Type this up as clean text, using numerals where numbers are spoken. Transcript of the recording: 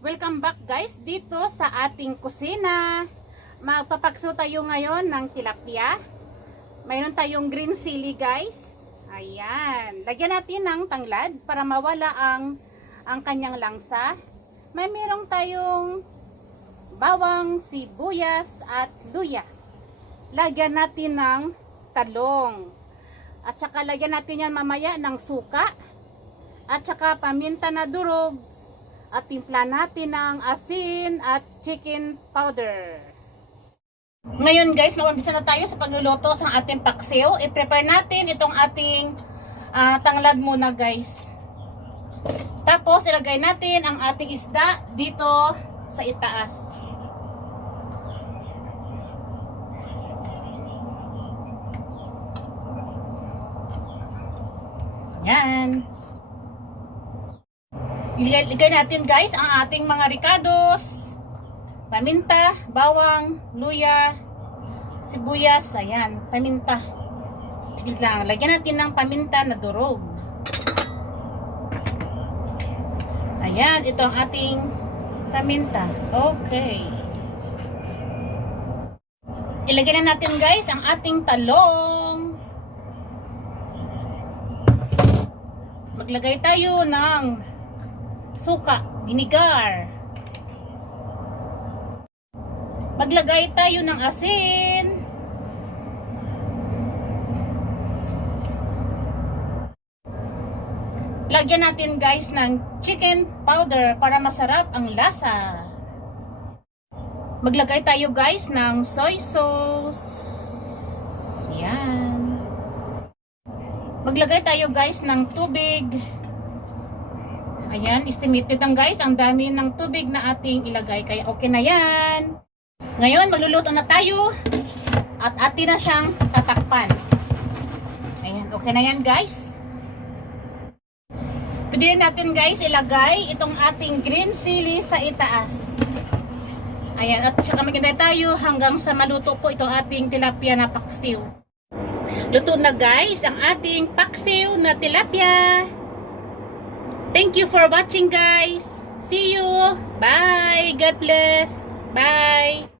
Welcome back guys dito sa ating kusina. Magpapakso tayo ngayon ng tilapia. Mayroon tayong green chili guys. Ayan. Lagyan natin ng tanglad para mawala ang kanyang langsa. Mayroon tayong bawang, sibuyas at luya. Lagyan natin ng talong. At saka lagyan natin yan mamaya ng suka. At saka paminta na durog. At timpla natin ng asin at chicken powder. Ngayon guys, mag-umpisa na tayo sa pagluluto sa ating paksiw. I-prepare natin itong ating tanglad muna guys. Tapos ilagay natin ang ating isda dito sa itaas. Yan. Ilagay natin guys ang ating mga ricados, paminta, bawang, luya, sibuyas, ayan, paminta. Sige lang, lagyan natin ng paminta na durog. Ayan, ito ang ating paminta. Okay. Ilagay na natin guys ang ating talong. Maglagay tayo ng suka, vinegar. Maglagay tayo ng asin. Lagyan natin guys ng chicken powder para masarap ang lasa. Maglagay tayo guys ng soy sauce. Yan. Maglagay tayo guys ng tubig. Ayan, estimated lang guys, ang dami ng tubig na ating ilagay. Kaya okay na yan. Ngayon, magluluto na tayo. At atin na siyang tatakpan. Ayan, okay na yan guys. Pwede natin guys ilagay itong ating green chili sa itaas. Ayan, at saka maghintay tayo hanggang sa maluto po itong ating tilapia na paksiw. Luto na guys ang ating paksiw na tilapia. Thank you for watching guys. See you. Bye. God bless. Bye.